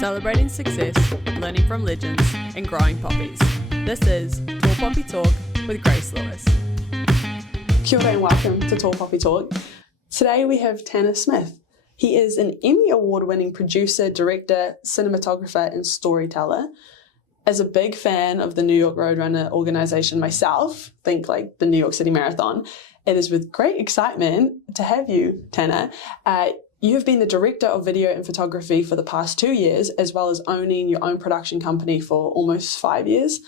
celebrating success, learning from legends, and growing poppies. This is Tall Poppy Talk with Grace Lewis. Kia ora and welcome to Tall Poppy Talk. Today we have Tanner Smith. He is an Emmy-Award winning producer, director, cinematographer, and storyteller. As a big fan of the New York Roadrunner organization myself, think like the New York City Marathon, it is with great excitement to have you, Tanner. You have been the director of video and photography for the past 2 years, as well as owning your own production company for almost 5 years.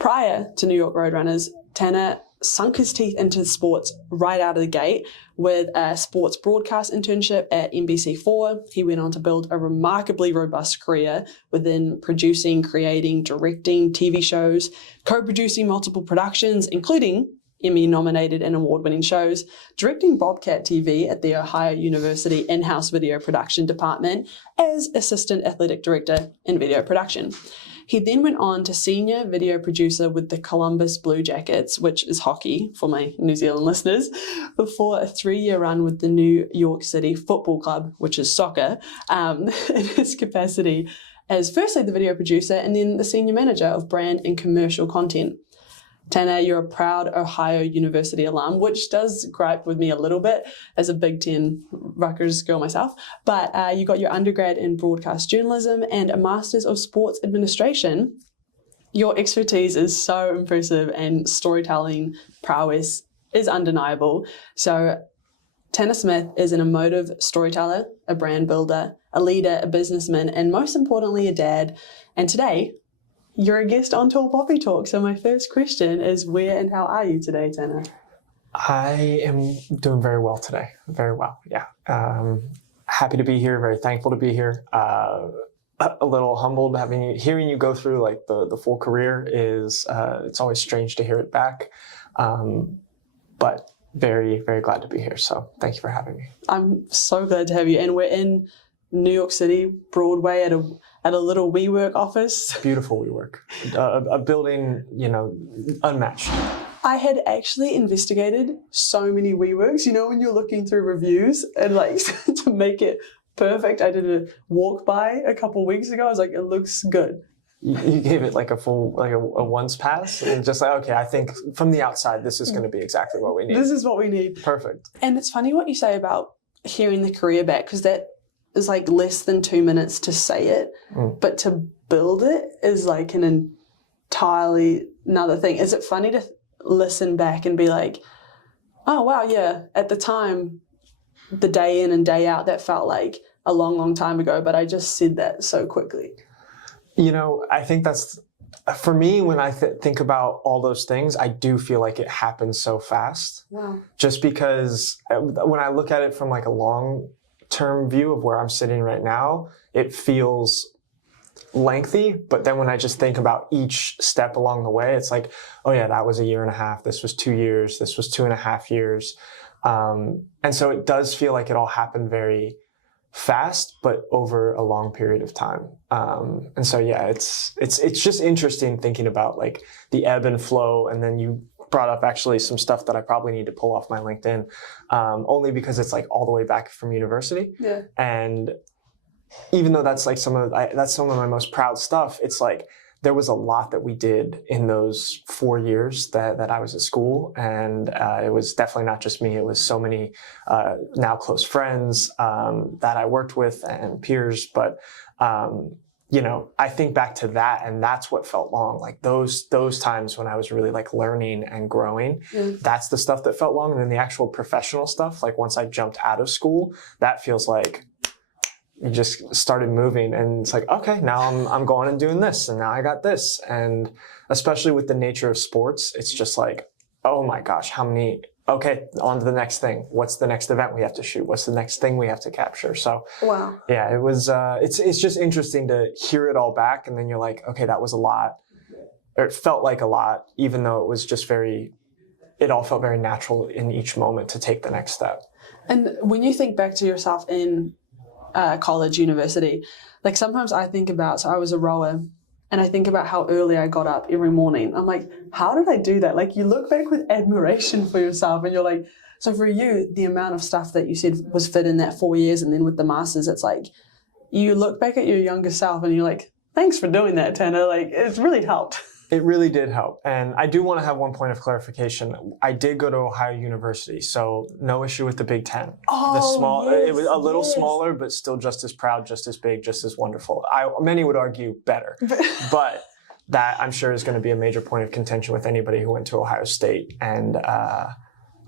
Prior to New York Roadrunners, Tanner sunk his teeth into sports right out of the gate with a sports broadcast internship at NBC4. He went on to build a remarkably robust career within producing, creating, directing TV shows, co-producing multiple productions, including Emmy-nominated and award-winning shows, directing Bobcat TV at the Ohio University in-house video production department as assistant athletic director in video production. He then went on to senior video producer with the Columbus Blue Jackets, which is hockey for my New Zealand listeners, before a 3-year run with the New York City Football Club, which is soccer, in his capacity as firstly the video producer and then the senior manager of brand and commercial content. Tanner, you're a proud Ohio University alum, which does gripe with me a little bit as a Big Ten Rutgers girl myself, but you got your undergrad in broadcast journalism and a master's of sports administration. Your expertise is so impressive and storytelling prowess is undeniable. So Tanner Smith is an emotive storyteller, a brand builder, a leader, a businessman, and most importantly, a dad. And today, you're a guest on Tall Poppy Talk. So my first question is, where and how are you today, Tanner? I am doing very well today. Very well, yeah. Happy to be here. Very thankful to be here. A little humbled hearing you go through like the full career is, it's always strange to hear it back. But very, very glad to be here. So thank you for having me. I'm so glad to have you. And we're in New York City, Broadway at a little WeWork office. Beautiful WeWork. A building, unmatched. I had actually investigated so many WeWorks. When you're looking through reviews and like to make it perfect, I did a walk by a couple of weeks ago. I was like, it looks good. You gave it like a full, like a once pass and just like, okay, I think from the outside, this is going to be exactly what we need. This is what we need. Perfect. And it's funny what you say about hearing the career back, because that is like less than 2 minutes to say it, but to build it is like an entirely another thing. Is it funny to listen back and be like, oh wow, yeah, at the time, the day in and day out, that felt like a long, long time ago, but I just said that so quickly. I think that's, for me, when I think about all those things, I do feel like it happens so fast. Wow. Just because when I look at it from like a long-term view of where I'm sitting right now, it feels lengthy, but then when I just think about each step along the way, it's like, oh yeah, that was 1.5 years, this was 2 years, this was 2.5 years. And so it does feel like it all happened very fast, but over a long period of time. And so, yeah, it's just interesting thinking about like the ebb and flow. And then you brought up actually some stuff that I probably need to pull off my LinkedIn, only because it's like all the way back from university. Yeah. And even though that's like some of my most proud stuff, it's like there was a lot that we did in those 4 years that I was at school. And it was definitely not just me. It was so many now close friends that I worked with and peers. But, I think back to that, and that's what felt long. Like those times when I was really like learning and growing, that's the stuff that felt long. And then the actual professional stuff, like once I jumped out of school, that feels like you just started moving, and it's like, okay, now I'm going and doing this, and now I got this. And especially with the nature of sports, it's just like, oh my gosh, okay, on to the next thing. What's the next event we have to shoot? What's the next thing we have to capture? So wow. Yeah, it was, it's just interesting to hear it all back. And then you're like, okay, that was a lot, or it felt like a lot, even though it was just it all felt very natural in each moment to take the next step. And when you think back to yourself in college, university, like sometimes I think about, so I was a rower, and I think about how early I got up every morning. I'm like, how did I do that? Like you look back with admiration for yourself and you're like, so for you, the amount of stuff that you said was fit in that 4 years, and then with the masters, it's like you look back at your younger self and you're like, thanks for doing that, Tanner. Like, it's really helped. It really did help. And I do want to have one point of clarification. I did go to Ohio University, so no issue with the Big Ten. It was a little smaller, but still just as proud, just as big, just as wonderful. Many would argue better, but that I'm sure is going to be a major point of contention with anybody who went to Ohio State. And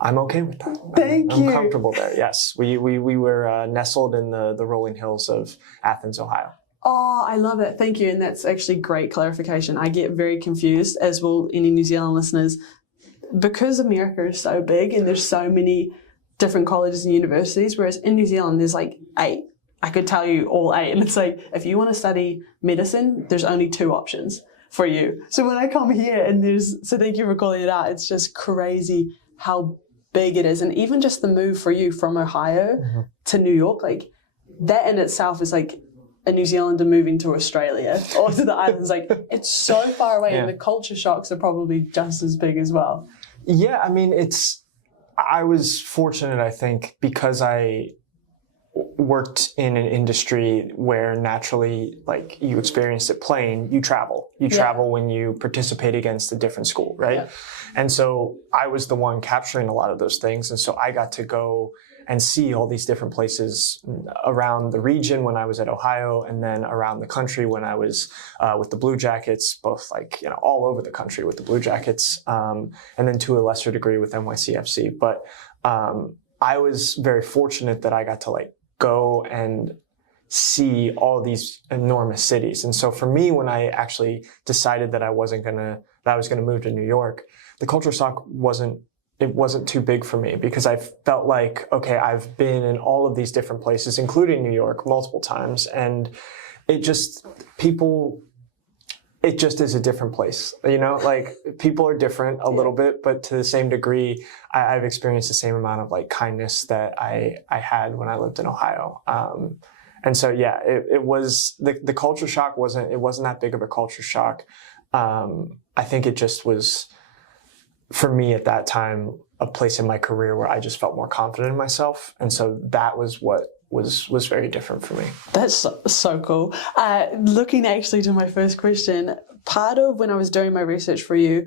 I'm okay with that. Thank you. I'm comfortable there, yes. We were nestled in the rolling hills of Athens, Ohio. Oh, I love it. Thank you. And that's actually great clarification. I get very confused, as will any New Zealand listeners, because America is so big and there's so many different colleges and universities, whereas in New Zealand there's like 8. I could tell you all 8. And it's like, if you want to study medicine, there's only 2 options for you. So when I come here and so thank you for calling it out, it's just crazy how big it is. And even just the move for you from Ohio to New York, like that in itself is like a New Zealander moving to Australia or to the islands. Like, it's so far away, and the culture shocks are probably just as big as well. Yeah, I mean, I was fortunate, I think, because I worked in an industry where naturally, like, you experience it playing, you travel. You travel when you participate against a different school, right? Yeah. And so I was the one capturing a lot of those things. And so I got to go and see all these different places around the region when I was at Ohio, and then around the country when I was with the Blue Jackets, both like, all over the country with the Blue Jackets, and then to a lesser degree with NYCFC. But I was very fortunate that I got to like go and see all these enormous cities. And so for me, when I actually decided that I was gonna move to New York, the culture shock wasn't too big for me, because I felt like, okay, I've been in all of these different places, including New York, multiple times, and it just is a different place. Like, people are different a little bit, but to the same degree, I've experienced the same amount of like kindness that I had when I lived in Ohio. And so, yeah, it was, the culture shock wasn't that big of a culture shock. I think it just was, for me at that time, a place in my career where I just felt more confident in myself. And so that was what was very different for me. That's so cool. Looking actually to my first question, part of when I was doing my research for you,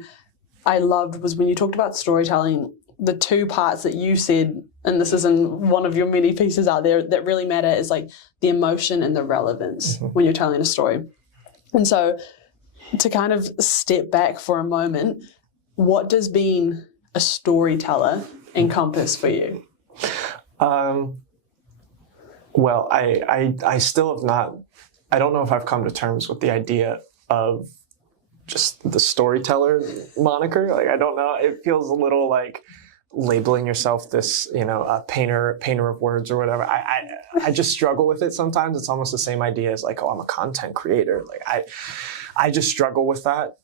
I loved was when you talked about storytelling, the 2 parts that you said, and this is in one of your many pieces out there, that really matter is like the emotion and the relevance when you're telling a story. And so to kind of step back for a moment, what does being a storyteller encompass for you? Well, I still have not, I don't know if I've come to terms with the idea of just the storyteller moniker. Like, I don't know, it feels a little like labeling yourself this, a painter of words or whatever. I just struggle with it sometimes. It's almost the same idea as like, oh, I'm a content creator. Like, I just struggle with that.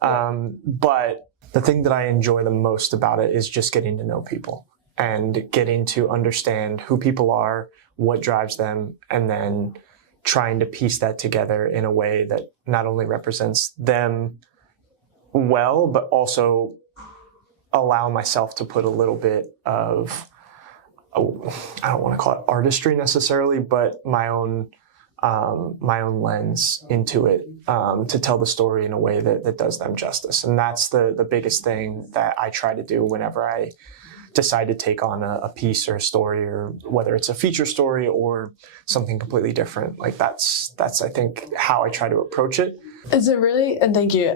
But the thing that I enjoy the most about it is just getting to know people and getting to understand who people are, what drives them, and then trying to piece that together in a way that not only represents them well, but also allow myself to put a little bit of, I don't want to call it artistry necessarily, but my own lens into it, to tell the story in a way that does them justice. And that's the biggest thing that I try to do whenever I decide to take on a piece or a story, or whether it's a feature story or something completely different. Like, that's I think how I try to approach it. Is it really? And thank you.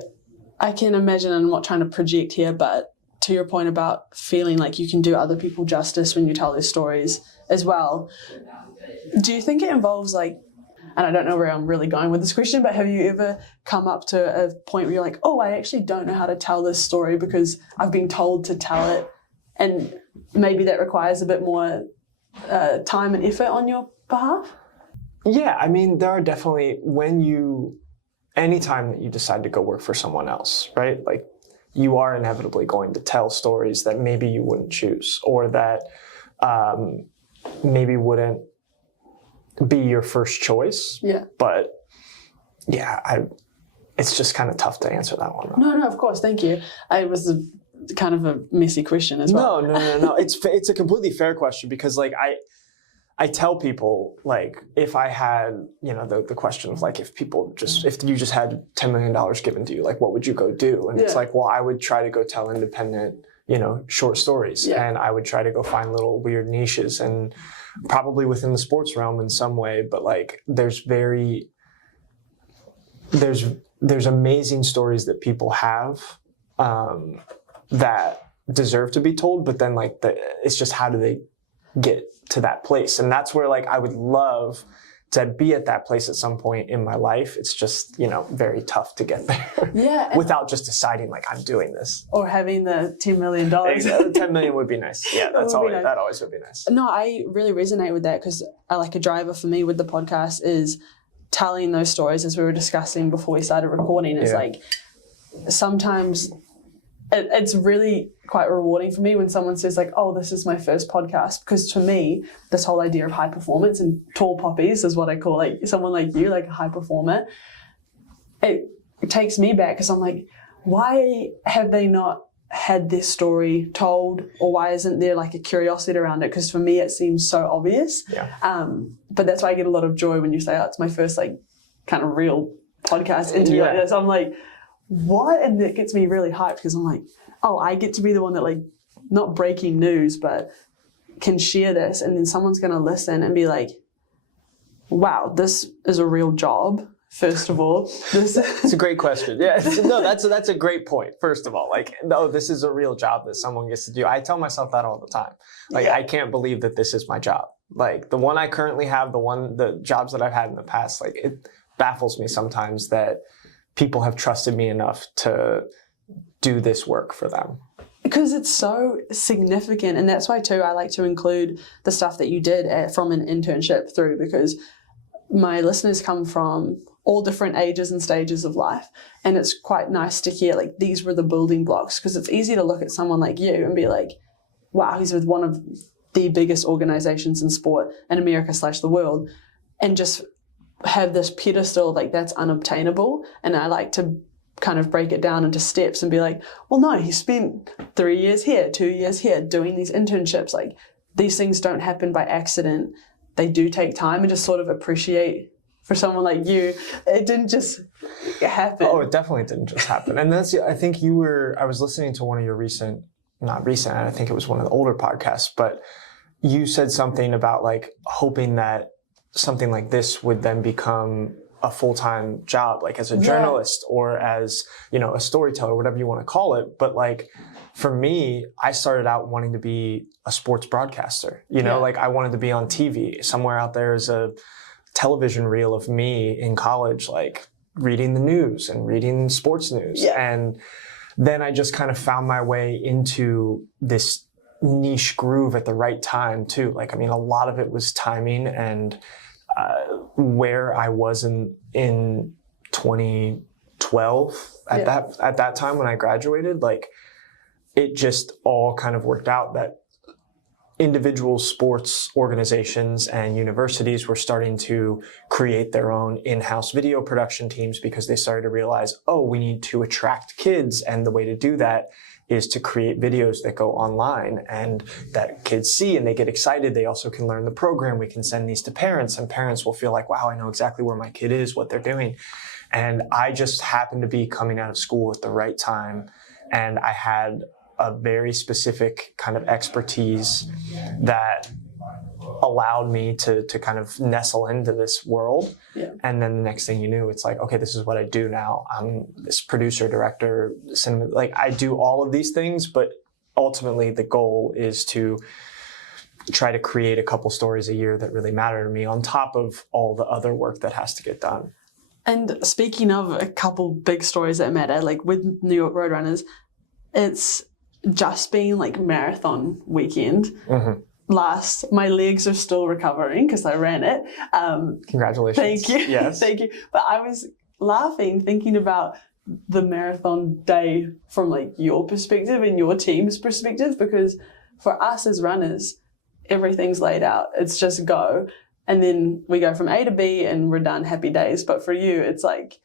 I can imagine, I'm not trying to project here, but to your point about feeling like you can do other people justice when you tell their stories as well, do you think it involves like, and I don't know where I'm really going with this question, but have you ever come up to a point where you're like, oh, I actually don't know how to tell this story because I've been told to tell it, and maybe that requires a bit more time and effort on your behalf? Yeah, I mean, there are definitely, anytime that you decide to go work for someone else, right? Like, you are inevitably going to tell stories that maybe you wouldn't choose, or that maybe wouldn't be your first choice. Yeah. But yeah, it's just kind of tough to answer that one. No, of course. Thank you. It was kind of a messy question as well. No. It's a completely fair question, because like I tell people, like, if I had, you know, the question of like, if you just had $10 million given to you, like, what would you go do? And it's like, well, I would try to go tell independent, you know, short stories, and I would try to go find little weird niches, and probably within the sports realm in some way. But like, there's amazing stories that people have that deserve to be told, but then like it's just, how do they get to that place? And that's where, like, I would love to be at that place at some point in my life. It's just, you know, very tough to get there without just deciding like, I'm doing this, or having the $10 million. 10 million would be nice. Yeah, that always would be nice. No, I really resonate with that, because like a driver for me with the podcast is telling those stories, as we were discussing before we started recording. It's like, sometimes it's really quite rewarding for me when someone says like, oh, this is my first podcast, because to me, this whole idea of high performance and tall poppies is what I call, like, someone like you, like a high performer. It takes me back, because I'm like, why have they not had this story told, or why isn't there like a curiosity around it? Because for me, it seems so obvious. But that's why I get a lot of joy when you say, oh, it's my first like kind of real podcast interview like this. I'm like, what? And that gets me really hyped, because I'm like, oh, I get to be the one that, like, not breaking news, but can share this, and then someone's going to listen and be like, wow, this is a real job. First of all, it's a great question. Yeah, no, that's a great point. First of all, like, no, this is a real job that someone gets to do. I tell myself that all the time. Like, I can't believe that this is my job. Like, the one I currently have, the jobs that I've had in the past, like, it baffles me sometimes that people have trusted me enough to do this work for them. Because it's so significant, and that's why too I like to include the stuff that you did from an internship through, because my listeners come from all different ages and stages of life, and it's quite nice to hear like these were the building blocks, because it's easy to look at someone like you and be like, wow, he's with one of the biggest organizations in sport in America / the world, and just have this pedestal like that's unobtainable. And I like to kind of break it down into steps and be like, well, no, he spent 3 years here, 2 years here doing these internships. Like, these things don't happen by accident. They do take time, and just sort of appreciate for someone like you, it didn't just happen. Oh, it definitely didn't just happen. And I think I was listening to one of your not recent, I think it was one of the older podcasts, but you said something about like hoping that something like this would then become a full-time job, like as a journalist or as, you know, a storyteller, whatever you want to call it. But like, for me, I started out wanting to be a sports broadcaster, you know, like I wanted to be on TV. Somewhere out there is a television reel of me in college, like reading the news and reading sports news. And then I just kind of found my way into this niche groove at the right time too. Like, I mean, a lot of it was timing, and where I was in 2012 at that time when I graduated, like it just all kind of worked out that individual sports organizations and universities were starting to create their own in-house video production teams, because they started to realize, oh, we need to attract kids, and the way to do that is to create videos that go online and that kids see and they get excited. They also can learn the program. We can send these to parents, and parents will feel like, wow, I know exactly where my kid is, what they're doing. And I just happened to be coming out of school at the right time, and I had a very specific kind of expertise that allowed me to kind of nestle into this world. And then the next thing you knew, it's like, okay, this is what I do now. I'm this producer, director, cinema, like I do all of these things, but ultimately the goal is to try to create a couple stories a year that really matter to me, on top of all the other work that has to get done. And speaking of a couple big stories that matter, like with New York Roadrunners, it's just been like marathon weekend. My legs are still recovering because I ran it. Congratulations. Thank you. Yes. Thank you. But I was laughing thinking about the marathon day from like your perspective and your team's perspective, because for us as runners, everything's laid out. It's just go. And then we go from A to B and we're done, happy days. But for you, it's like,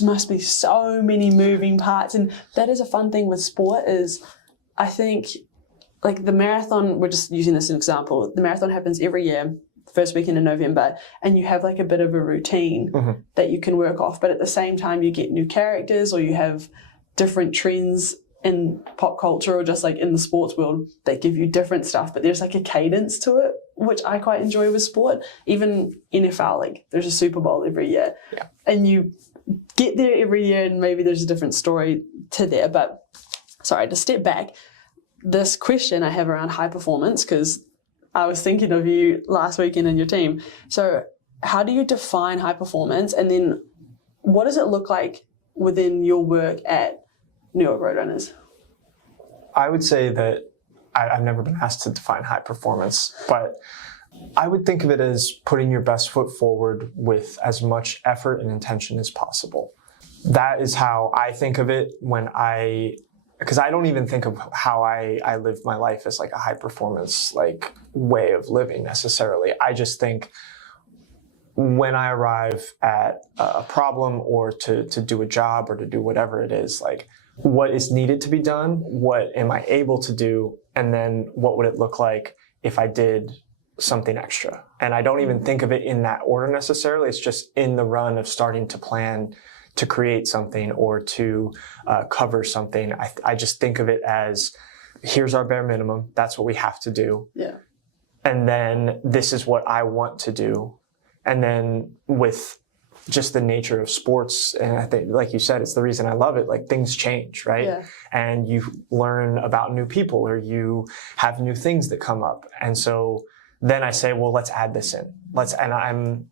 must be so many moving parts. And that is a fun thing with sport, is I think like the marathon, we're just using this as an example, the marathon happens every year, first weekend in November, and you have like a bit of a routine that you can work off, but at the same time you get new characters, or you have different trends in pop culture or just like in the sports world that give you different stuff, but there's like a cadence to it, which I quite enjoy with sport. Even NFL, like there's a Super Bowl every year, and you get there every year and maybe there's a different story to there. But sorry, to step back, this question I have around high performance, because I was thinking of you last weekend and your team. So how do you define high performance, and then what does it look like within your work at New York Roadrunners? I would say that I've never been asked to define high performance, but I would think of it as putting your best foot forward with as much effort and intention as possible. That is how I think of it because I don't even think of how I live my life as like a high performance like way of living necessarily. I just think when I arrive at a problem or to do a job or to do whatever it is, like what is needed to be done, what am I able to do, and then what would it look like if I did something extra. And I don't even think of it in that order necessarily. It's just in the run of starting to plan to create something or to cover something. I just think of it as, here's our bare minimum. That's what we have to do. Yeah. And then this is what I want to do. And then with just the nature of sports, and I think, like you said, it's the reason I love it, like things change, right? Yeah. And you learn about new people, or you have new things that come up. And so then I say, well, let's add this in. And I'm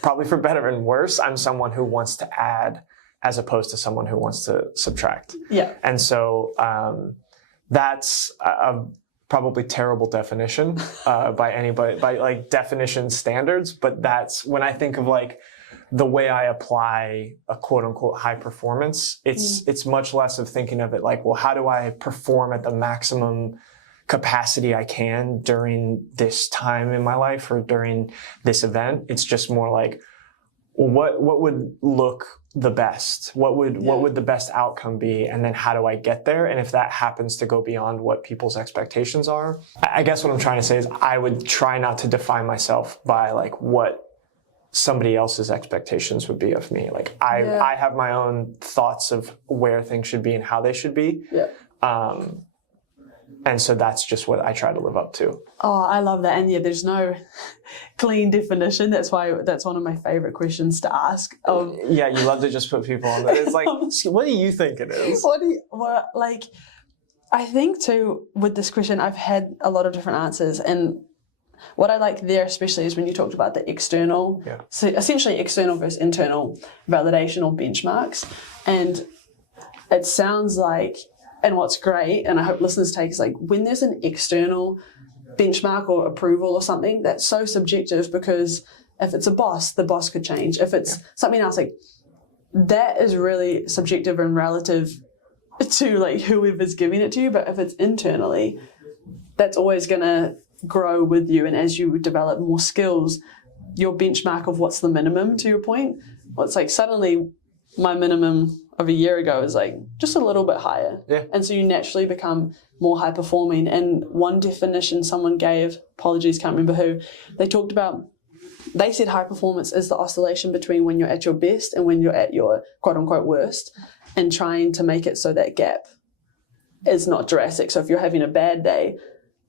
probably, for better and worse, I'm someone who wants to add as opposed to someone who wants to subtract. Yeah. And so that's a probably terrible definition by anybody, by like definition standards. But that's when I think of like the way I apply a quote unquote high performance, it's much less of thinking of it like, well, how do I perform at the maximum capacity I can during this time in my life or during this event? It's just more like, well, what would look the best? What would the best outcome be? And then how do I get there? And if that happens to go beyond what people's expectations are, I guess what I'm trying to say is I would try not to define myself by like what somebody else's expectations would be of me. Like I have my own thoughts of where things should be and how they should be. Yeah. And so that's just what I try to live up to. Oh, I love that. And yeah, there's no clean definition. That's why that's one of my favorite questions to ask. Yeah, you love to just put people on that. It's like, what do you think it is? I think too, with this question, I've had a lot of different answers. And what I like there especially is when you talked about the external, so essentially external versus internal validation or benchmarks. And it sounds like, and what's great, and I hope listeners take, is like when there's an external benchmark or approval or something, that's so subjective, because if it's a boss, the boss could change. If it's something else, like that is really subjective and relative to like whoever's giving it to you. But if it's internally, that's always going to grow with you. And as you develop more skills, your benchmark of what's the minimum, to your point, well, it's like suddenly my minimum of a year ago is like just a little bit higher. Yeah. And so you naturally become more high performing. And one definition someone gave, apologies, can't remember who, they said high performance is the oscillation between when you're at your best and when you're at your quote unquote worst, and trying to make it so that gap is not drastic. So if you're having a bad day,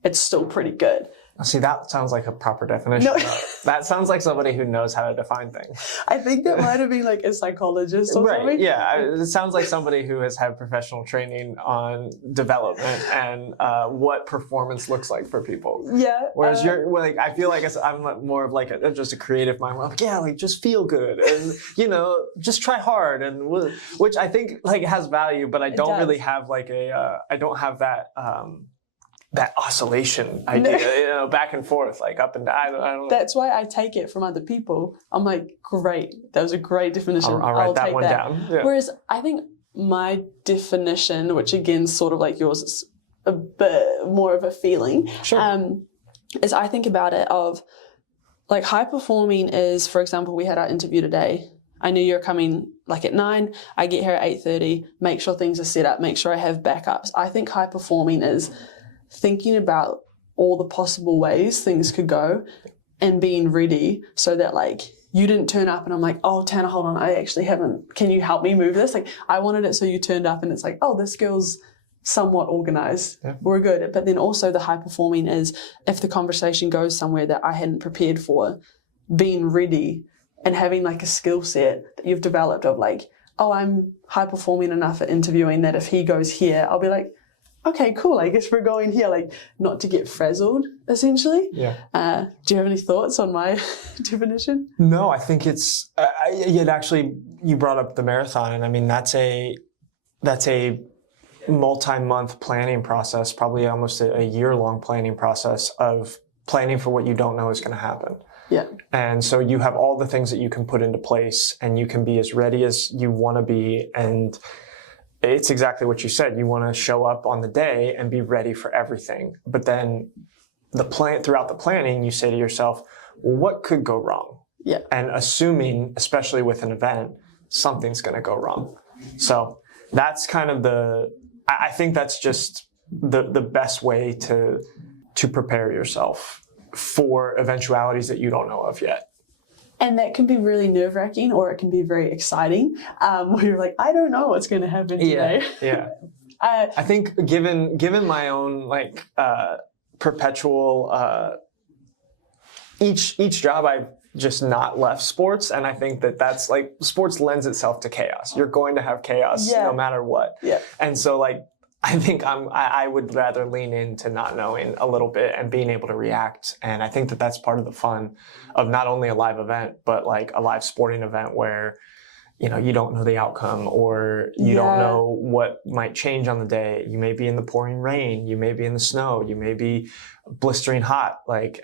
it's still pretty good. See, that sounds like a proper definition. No. That sounds like somebody who knows how to define things. I think that might have been like a psychologist or something. Yeah, it sounds like somebody who has had professional training on development and what performance looks like for people. Yeah. Whereas I feel like I'm more of like just a creative mind. Like, yeah, like just feel good and just try hard, and which I think like has value, but I don't really have like I don't have that. That oscillation idea, back and forth, like up and down. I don't know. That's why I take it from other people. I'm like, great, that was a great definition. I'll write that one down. Yeah. Whereas I think my definition, which again, sort of like yours, is a bit more of a feeling, is I think about it of like high performing is, for example, we had our interview today. I knew you're coming like at 9, I get here at 8:30, make sure things are set up, make sure I have backups. I think high performing is thinking about all the possible ways things could go and being ready so that like you didn't turn up and I'm like, oh, Tanner, hold on, I actually haven't, can you help me move this? Like, I wanted it so you turned up and it's like, oh, this girl's somewhat organized. Yeah. We're good. But then also the high performing is if the conversation goes somewhere that I hadn't prepared for, being ready and having like a skill set that you've developed of like, oh, I'm high performing enough at interviewing that if he goes here, I'll be like, okay, cool, I guess we're going here, like not to get frazzled, essentially. Yeah. Do you have any thoughts on my definition? No, I think it's, you brought up the marathon, and I mean, that's a multi-month planning process, probably almost a year-long planning process of planning for what you don't know is going to happen. Yeah. And so you have all the things that you can put into place and you can be as ready as you want to be. And it's exactly what you said. You want to show up on the day and be ready for everything. But then throughout the planning, you say to yourself, well, what could go wrong? Yeah. And assuming, especially with an event, something's going to go wrong. So that's kind of I think that's just the best way to prepare yourself for eventualities that you don't know of yet. And that can be really nerve-wracking, or it can be very exciting, where you're like, I don't know what's going to happen today. Yeah. I think given my own like perpetual each job, I've just not left sports, and I think that's like sports lends itself to chaos. You're going to have chaos no matter what. Yeah. And so like I think I would rather lean into not knowing a little bit and being able to react. And I think that's part of the fun of not only a live event, but like a live sporting event where, you know, you don't know the outcome, or you don't know what might change on the day. You may be in the pouring rain, you may be in the snow, you may be blistering hot, like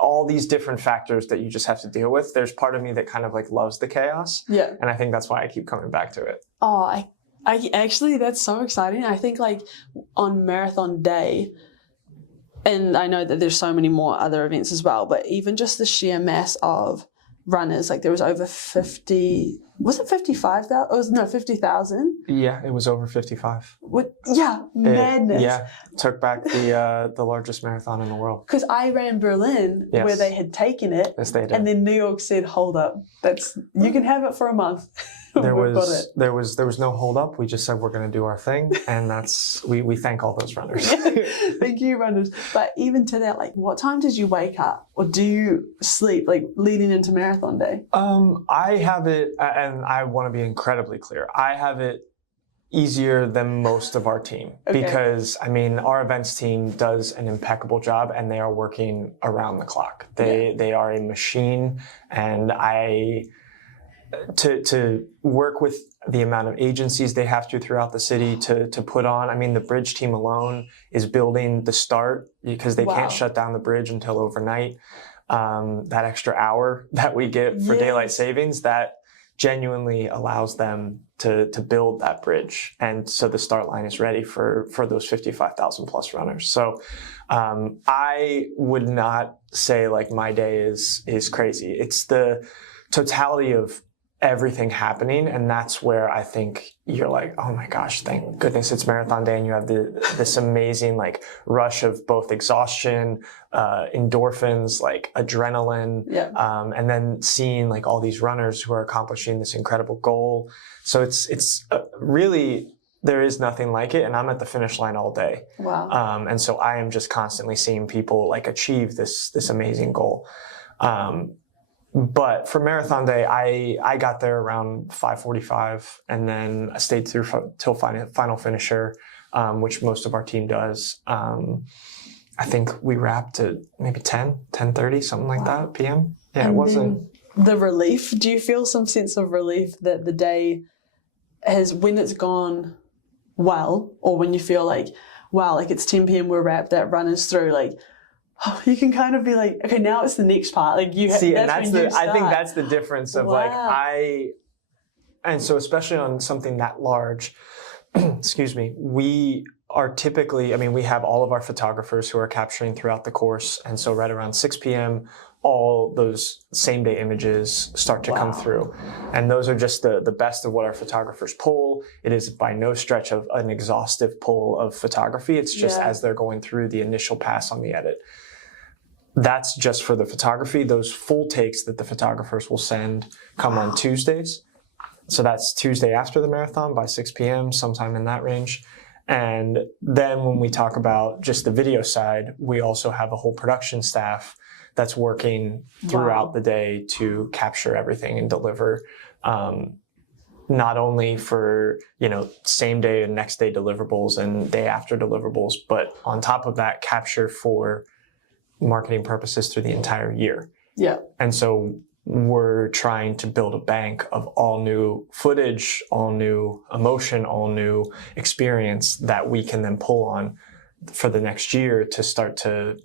all these different factors that you just have to deal with. There's part of me that kind of like loves the chaos. Yeah. And I think that's why I keep coming back to it. Oh, I actually, that's so exciting. I think like on marathon day, and I know that there's so many more other events as well, but even just the sheer mass of runners, like there was over 50, was it 55,000? Oh, no, 50,000. Yeah, it was over 55. Madness. Took back the largest marathon in the world. Because I ran Berlin where they had taken it. Yes, they did. And then New York said, hold up, you can have it for a month. There was no hold up. We just said we're going to do our thing, and we thank all those runners. Thank you, runners. But even to that, like, what time did you wake up, or do you sleep like leading into marathon day? I have it, and I want to be incredibly clear. I have it easier than most of our team because I mean our events team does an impeccable job, and they are working around the clock. They are a machine, and to work with the amount of agencies they have to throughout the city to put on. I mean, the bridge team alone is building the start because they can't shut down the bridge until overnight. That extra hour that we get for daylight savings, that genuinely allows them to build that bridge. And so the start line is ready for those 55,000 plus runners. So I would not say like my day is crazy. It's the totality of everything happening, and that's where I think you're like, oh my gosh, thank goodness it's marathon day, and you have this amazing like rush of both exhaustion, endorphins, like adrenaline, and then seeing like all these runners who are accomplishing this incredible goal. So it's really, there is nothing like it, and I'm at the finish line all day. Wow. And so I am just constantly seeing people like achieve this amazing goal. But for marathon day, I got there around 5:45, and then I stayed through till final finisher, which most of our team does. I think we wrapped at maybe 10:30, something like that, p.m. Yeah, and it wasn't. The relief, do you feel some sense of relief that the day has, when it's gone well, or when you feel like, wow, like it's 10 p.m, we're wrapped, that run is through, like, oh, you can kind of be like, okay, now it's the next part. Like you see, and I think that's the difference of like and so especially on something that large, excuse me, we are typically, I mean, we have all of our photographers who are capturing throughout the course, and so right around 6 p.m. all those same day images start to come through. And those are just the best of what our photographers pull. It is by no stretch of an exhaustive pull of photography. It's just as they're going through the initial pass on the edit. That's just for the photography. Those full takes that the photographers will send come on Tuesdays. So that's Tuesday after the marathon by 6 p.m., sometime in that range. And then when we talk about just the video side, we also have a whole production staff that's working throughout the day to capture everything and deliver, not only for, same day and next day deliverables and day after deliverables, but on top of that, capture for marketing purposes through the entire year. Yeah. And so we're trying to build a bank of all new footage, all new emotion, all new experience that we can then pull on for the next year to start to,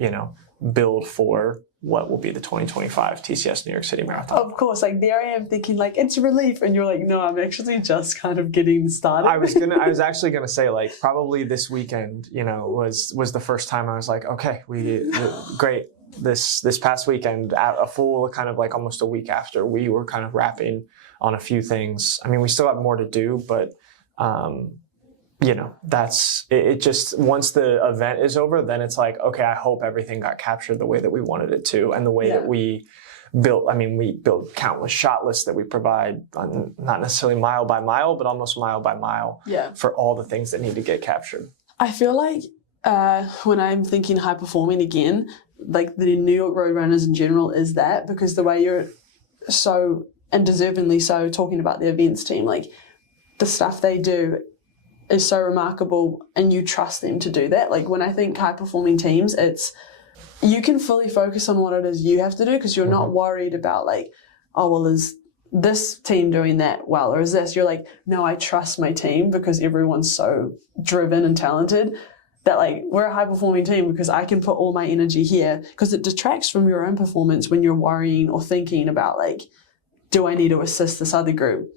build for what will be the 2025 TCS New York City Marathon. Of course, there I am thinking it's relief, and you're like, no, I'm actually just kind of getting started. I was actually gonna say probably this weekend, was the first time I was like, okay, great. This past weekend, a full kind of almost a week after, we were kind of wrapping on a few things. I mean, we still have more to do, but that's it. Just once the event is over, then it's like, okay, I hope everything got captured the way that we wanted it to, and the way that we built. I mean, we build countless shot lists that we provide, not necessarily mile by mile, but almost mile by mile for all the things that need to get captured. I feel like when I'm thinking high performing again, the New York Road Runners in general is that, because the way you're so, and deservingly so, talking about the events team, the stuff they do is so remarkable, and you trust them to do that. When I think high performing teams, it's, you can fully focus on what it is you have to do, because you're not worried about is this team doing that well, or is this, you're like, no, I trust my team because everyone's so driven and talented that we're a high performing team because I can put all my energy here, because it detracts from your own performance when you're worrying or thinking about do I need to assist this other group?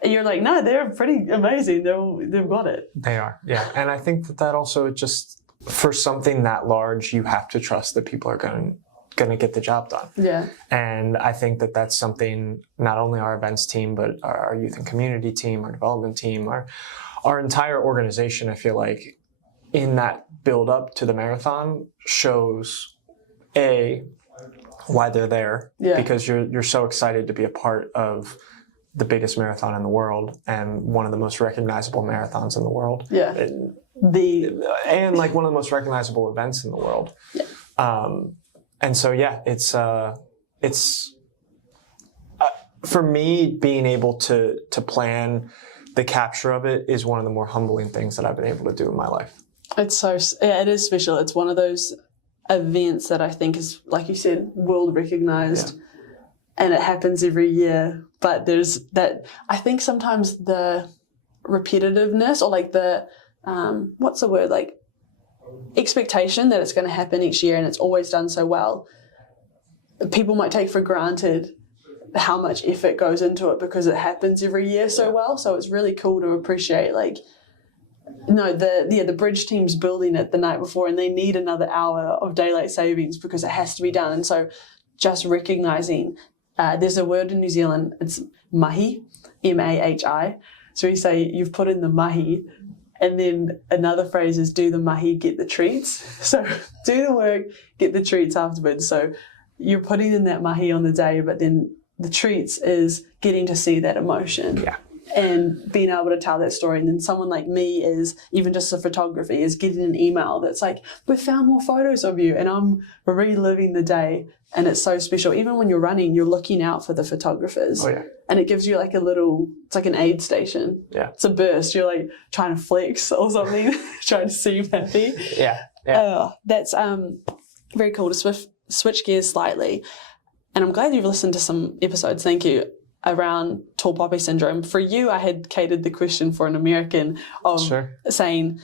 And you're like, no, they're pretty amazing. They've got it. They are, yeah. And I think that also just, for something that large, you have to trust that people are going to get the job done. Yeah. And I think that that's something not only our events team, but our youth and community team, our development team, our entire organization, I feel like, in that build up to the marathon shows why they're there, because you're so excited to be a part of the biggest marathon in the world and one of the most recognizable marathons in the world. Yeah. And one of the most recognizable events in the world. Yeah. And so it's for me, being able to plan the capture of it is one of the more humbling things that I've been able to do in my life. It is special. It's one of those events that I think is, like you said, world recognized, and it happens every year. But there's that, I think sometimes the repetitiveness, or the, what's the word, expectation that it's going to happen each year and it's always done so well. People might take for granted how much effort goes into it because it happens every year so well. So it's really cool to appreciate the bridge team's building it the night before and they need another hour of daylight savings because it has to be done. And so just recognizing, there's a word in New Zealand, it's mahi, M-A-H-I. So we say you've put in the mahi, and then another phrase is do the mahi, get the treats. So do the work, get the treats afterwards. So you're putting in that mahi on the day, but then the treats is getting to see that emotion. Yeah. And being able to tell that story. And then someone like me is, even just the photography, is getting an email that's like, we found more photos of you. And I'm reliving the day. And it's so special. Even when you're running, you're looking out for the photographers. Oh, yeah. And it gives you it's like an aid station. Yeah. It's a burst. You're trying to flex or something, trying to seem happy. Yeah. Yeah. That's very cool to switch gears slightly. And I'm glad you've listened to some episodes. Thank you. Around tall poppy syndrome. For you, I had catered the question for an American of saying,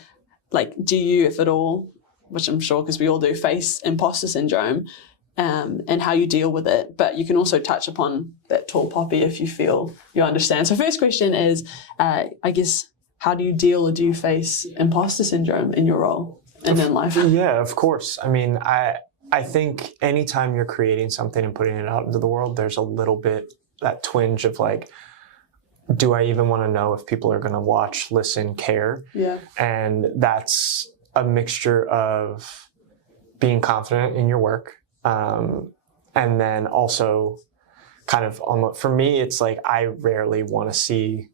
do you, if at all, which I'm sure because we all do, face imposter syndrome, and how you deal with it. But you can also touch upon that tall poppy if you feel you understand. So first question is, I guess, how do you deal or do you face imposter syndrome in your role and in life? Yeah, of course. I mean, I I think anytime you're creating something and putting it out into the world, there's a little bit that twinge of like, do I even want to know if people are going to watch, listen, care? Yeah. And that's a mixture of being confident in your work. And then also kind of for me, it's like, I rarely want to see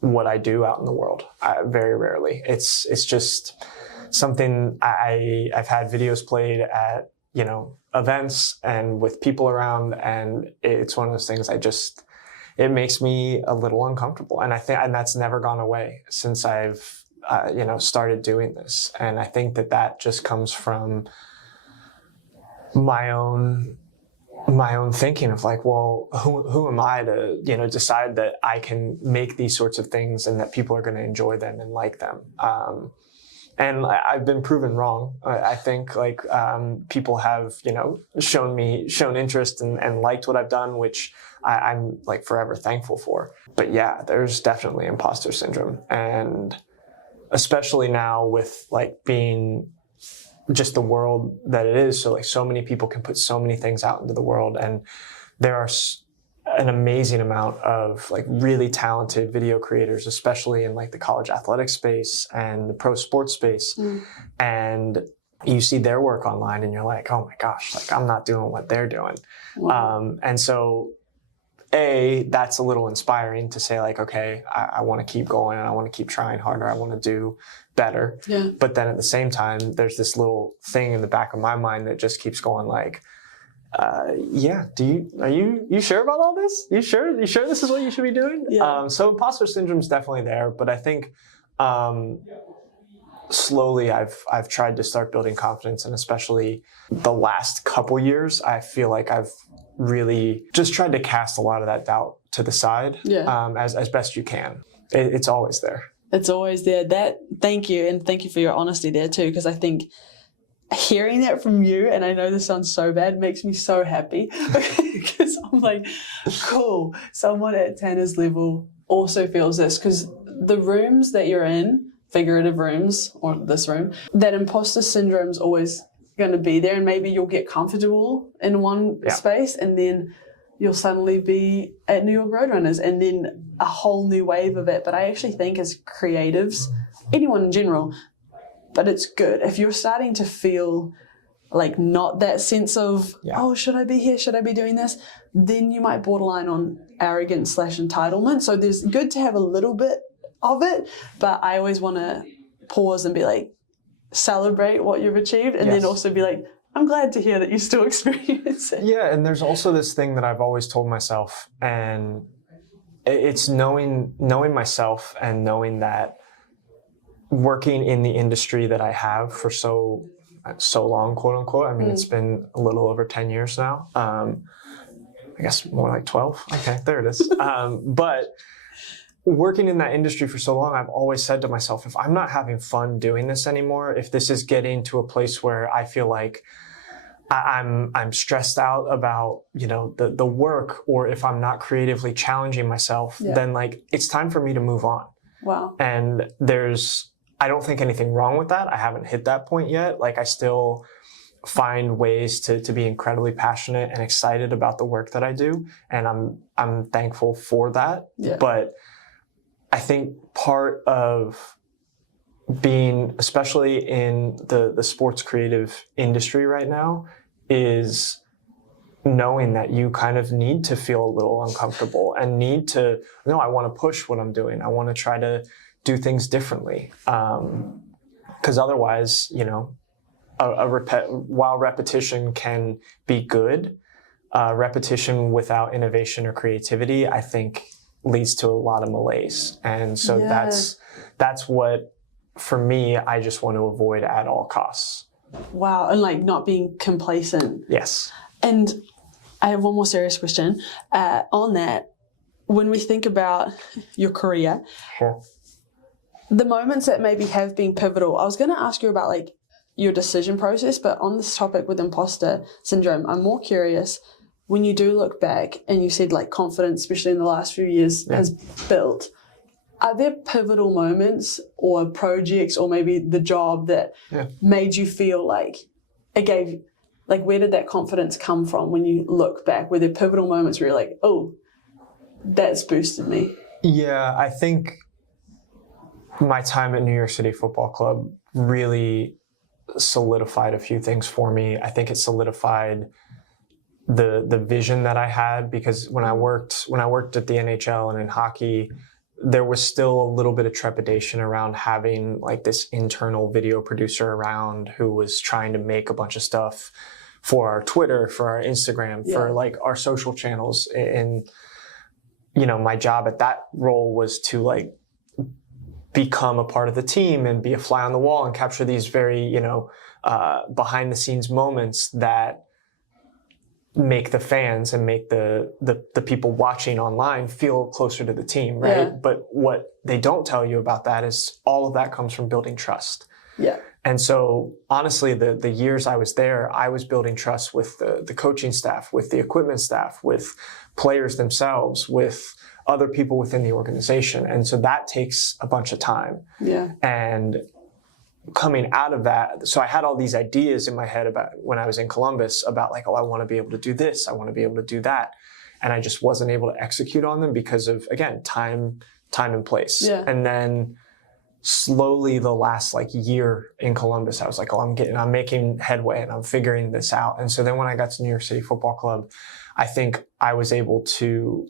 what I do out in the world. Very rarely. It's just something I've had videos played at, events and with people around. And it's one of those things it makes me a little uncomfortable. And and that's never gone away since I've, started doing this. And I think that just comes from my own thinking of like, well, who am I to, decide that I can make these sorts of things and that people are going to enjoy them and like them. And I've been proven wrong. I think like people have, shown interest and liked what I've done, which I'm like forever thankful for. But yeah, there's definitely imposter syndrome. And especially now with like being just the world that it is. So like so many people can put so many things out into the world, and there are an amazing amount of like really talented video creators, especially in like the college athletic space and the pro sports space. And you see their work online and you're like, oh my gosh, like I'm not doing what they're doing. And so that's a little inspiring to say like, okay, I want to keep going and I want to keep trying harder. I want to do better. Yeah. But then at the same time, there's this little thing in the back of my mind that just keeps going like, are you sure about all this? You sure this is what you should be doing? Yeah. So imposter syndrome is definitely there, but I think slowly I've tried to start building confidence, and especially the last couple years, I feel like I've really just tried to cast a lot of that doubt to the side. As best you can. It's always there. It's always there. Thank you, and thank you for your honesty there too, because I think hearing that from you, and I know this sounds so bad, makes me so happy because I'm like, cool, someone at Tanner's level also feels this, because the rooms that you're in, figurative rooms, or this room, that imposter syndrome is always going to be there, and maybe you'll get comfortable in one space and then you'll suddenly be at New York Roadrunners and then a whole new wave of it. But I actually think as creatives, anyone in general, but it's good if you're starting to feel like not that sense of, oh, should I be here? Should I be doing this? Then you might borderline on arrogance / entitlement. So there's good to have a little bit of it, but I always want to pause and be like, celebrate what you've achieved, and then also be like, I'm glad to hear that you still experience it. Yeah, and there's also this thing that I've always told myself, and it's knowing myself and knowing that working in the industry that I have for so long, quote unquote. I mean, it's been a little over 10 years now. I guess more like 12. Okay, there it is. But working in that industry for so long, I've always said to myself, if I'm not having fun doing this anymore, if this is getting to a place where I feel like I'm stressed out about, the work, or if I'm not creatively challenging myself, then like it's time for me to move on. Wow. And I don't think anything wrong with that. I haven't hit that point yet. Like I still find ways to be incredibly passionate and excited about the work that I do. And I'm thankful for that. Yeah. But I think part of being, especially in the sports creative industry right now, is knowing that you kind of need to feel a little uncomfortable and I want to push what I'm doing. I want to try to do things differently. Because otherwise, while repetition can be good, repetition without innovation or creativity, I think leads to a lot of malaise. And so that's what, for me, I just want to avoid at all costs. Wow. And like not being complacent. Yes. And I have one more serious question on that. When we think about your career, Sure. The moments that maybe have been pivotal, I was going to ask you about like your decision process, but on this topic with imposter syndrome, I'm more curious, when you do look back and you said like confidence, especially in the last few years, has built, are there pivotal moments or projects or maybe the job that made you feel like it gave Like, where did that confidence come from when you look back? Were there pivotal moments where you're like, oh, that's boosted me? Yeah, I think my time at New York City Football Club really solidified a few things for me. I think it solidified the vision that I had, because when I worked at the NHL and in hockey, there was still a little bit of trepidation around having like this internal video producer around who was trying to make a bunch of stuff for our Twitter, for our Instagram, for like our social channels. And, you know, my job at that role was to like become a part of the team and be a fly on the wall and capture these very, you know, behind the scenes moments that make the fans and make the people watching online feel closer to the team, right? Yeah. But what they don't tell you about that is all of that comes from building trust. Yeah. And so honestly, the years I was there, I was building trust with the coaching staff, with the equipment staff, with players themselves, with other people within the organization. And so that takes a bunch of time. Yeah. And coming out of that, so I had all these ideas in my head about when I was in Columbus about like, oh, I want to be able to do this, I want to be able to do that. And I just wasn't able to execute on them because of, again, time and place. Yeah. And then slowly the last like year in Columbus, I was like, oh, I'm making headway and I'm figuring this out. And so then when I got to New York City Football Club, I think I was able to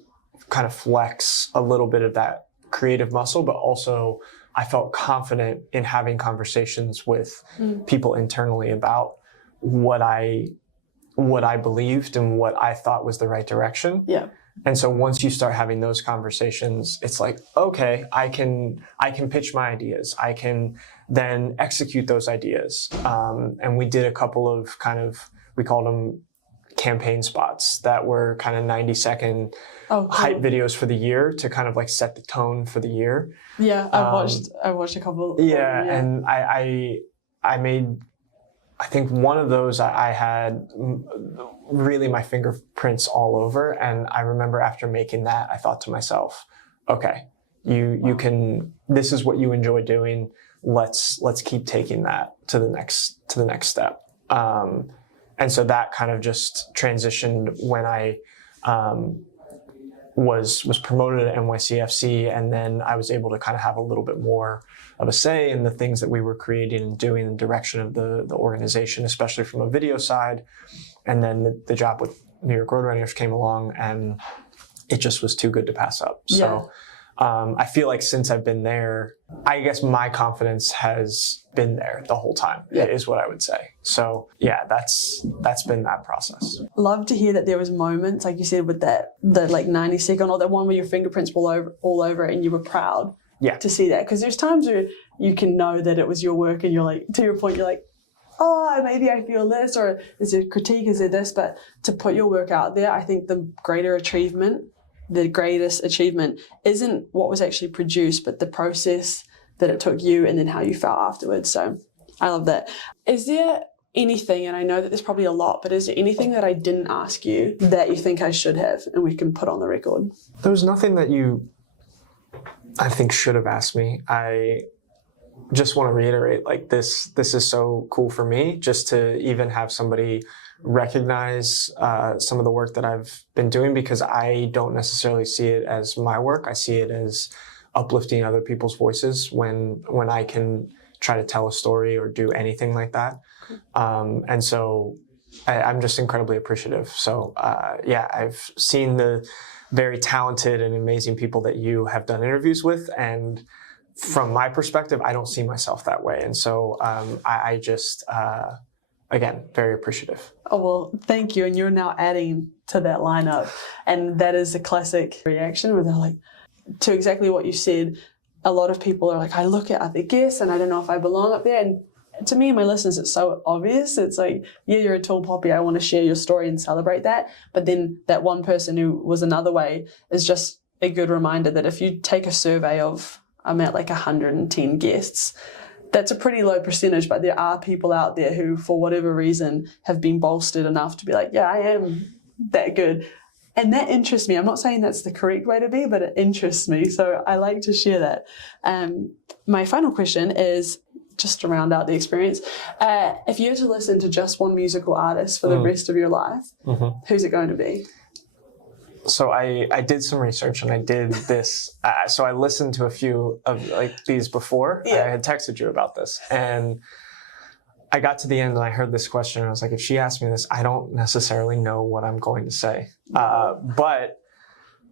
kind of flex a little bit of that creative muscle, but also I felt confident in having conversations with people internally about what I believed and what I thought was the right direction. Yeah. And so once you start having those conversations, it's like, okay, I can pitch my ideas. I can then execute those ideas. And we did a couple of we called them campaign spots that were kind of 90-second hype videos for the year to kind of like set the tone for the year. Yeah, I watched a couple. Yeah, and I made, I think one of those I had really my fingerprints all over, and I remember after making that, I thought to myself, okay, you can, this is what you enjoy doing. Let's keep taking that to the next step. And so that kind of just transitioned when I was promoted at NYCFC, and then I was able to kind of have a little bit more of a say in the things that we were creating and doing in the direction of the organization, especially from a video side. And then the job with New York Roadrunners came along, and it just was too good to pass up. So I feel like since I've been there, I guess my confidence has been there the whole time, is what I would say. So yeah, that's been that process. Love to hear that there was moments, like you said, with the like 90-second or that one where your fingerprints were all over it and you were proud to see that. Because there's times where you can know that it was your work and you're like, to your point, you're like, oh, maybe I feel this, or is there critique, is there this? But to put your work out there, I think the greatest achievement isn't what was actually produced, but the process that it took you and then how you felt afterwards. So I love that. Is there anything, and I know that there's probably a lot, but is there anything that I didn't ask you that you think I should have and we can put on the record? There was nothing that you, I think, should have asked me. I just want to reiterate, like, this is so cool for me just to even have somebody recognize some of the work that I've been doing, because I don't necessarily see it as my work. I see it as uplifting other people's voices when I can try to tell a story or do anything like that. And so I'm just incredibly appreciative. So I've seen the very talented and amazing people that you have done interviews with, and from my perspective, I don't see myself that way. And so I just again, very appreciative. Oh, well, thank you. And you're now adding to that lineup. And that is a classic reaction where they're like, to exactly what you said, a lot of people are like, I look at other guests and I don't know if I belong up there. And to me and my listeners, it's so obvious. It's like, yeah, you're a tall poppy. I want to share your story and celebrate that. But then that one person who was another way is just a good reminder that if you take a survey of, I'm at like 110 guests, that's a pretty low percentage, but there are people out there who, for whatever reason, have been bolstered enough to be like, yeah, I am that good. And that interests me. I'm not saying that's the correct way to be, but it interests me. So I like to share that. My final question is, just to round out the experience. If you had to listen to just one musical artist for the rest of your life, who's it going to be? So I did some research and I did this. So I listened to a few of like these before. Yeah. I had texted you about this, and I got to the end and I heard this question. And I was like, if she asked me this, I don't necessarily know what I'm going to say. But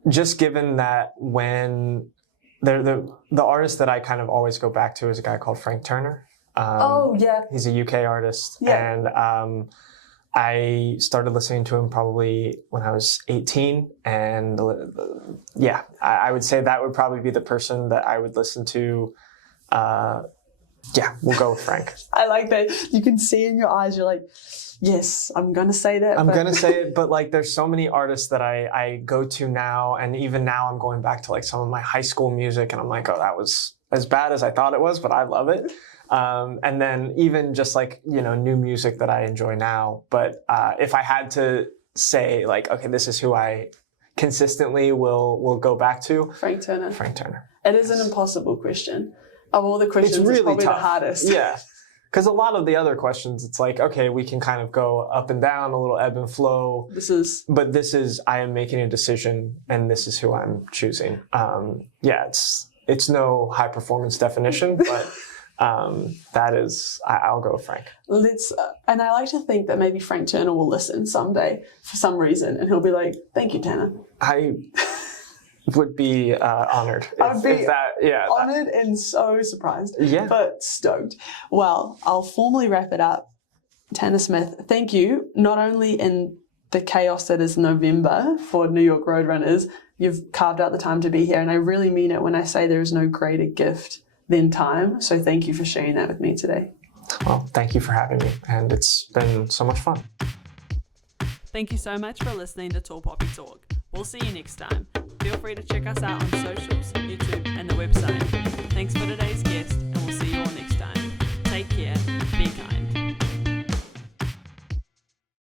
just given that when the artist that I kind of always go back to is a guy called Frank Turner. He's a UK artist, and I started listening to him probably when I was 18, and I would say that would probably be the person that I would listen to. We'll go with Frank. I like that. You can see in your eyes, you're like, yes, I'm going to say that. I'm going to say it, but like there's so many artists that I go to now, and even now I'm going back to like some of my high school music, and I'm like, oh, that was as bad as I thought it was, but I love it. And then even just like, new music that I enjoy now. But if I had to say like, okay, this is who I consistently will go back to. Frank Turner. Frank Turner. It is an impossible question. Of all the questions, it's really probably tough. The hardest. Yeah. Because a lot of the other questions, it's like, okay, we can kind of go up and down, a little ebb and flow. But this is, I am making a decision, and this is who I'm choosing. It's no high performance definition, but that is, I'll go with Frank. And I like to think that maybe Frank Turner will listen someday for some reason, and he'll be like, "Thank you, Tanner." I would be honored. Honored and so surprised, but stoked. Well, I'll formally wrap it up. Tanner Smith, thank you. Not only in the chaos that is November for New York Roadrunners, you've carved out the time to be here, and I really mean it when I say there is no greater gift than time. So thank you for sharing that with me today. Well, thank you for having me, and it's been so much fun. Thank you so much for listening to Tall Poppy Talk. We'll see you next time. Feel free to check us out on socials, YouTube, and the website. Thanks for today's guest, and we'll see you all next time. Take care. Be kind.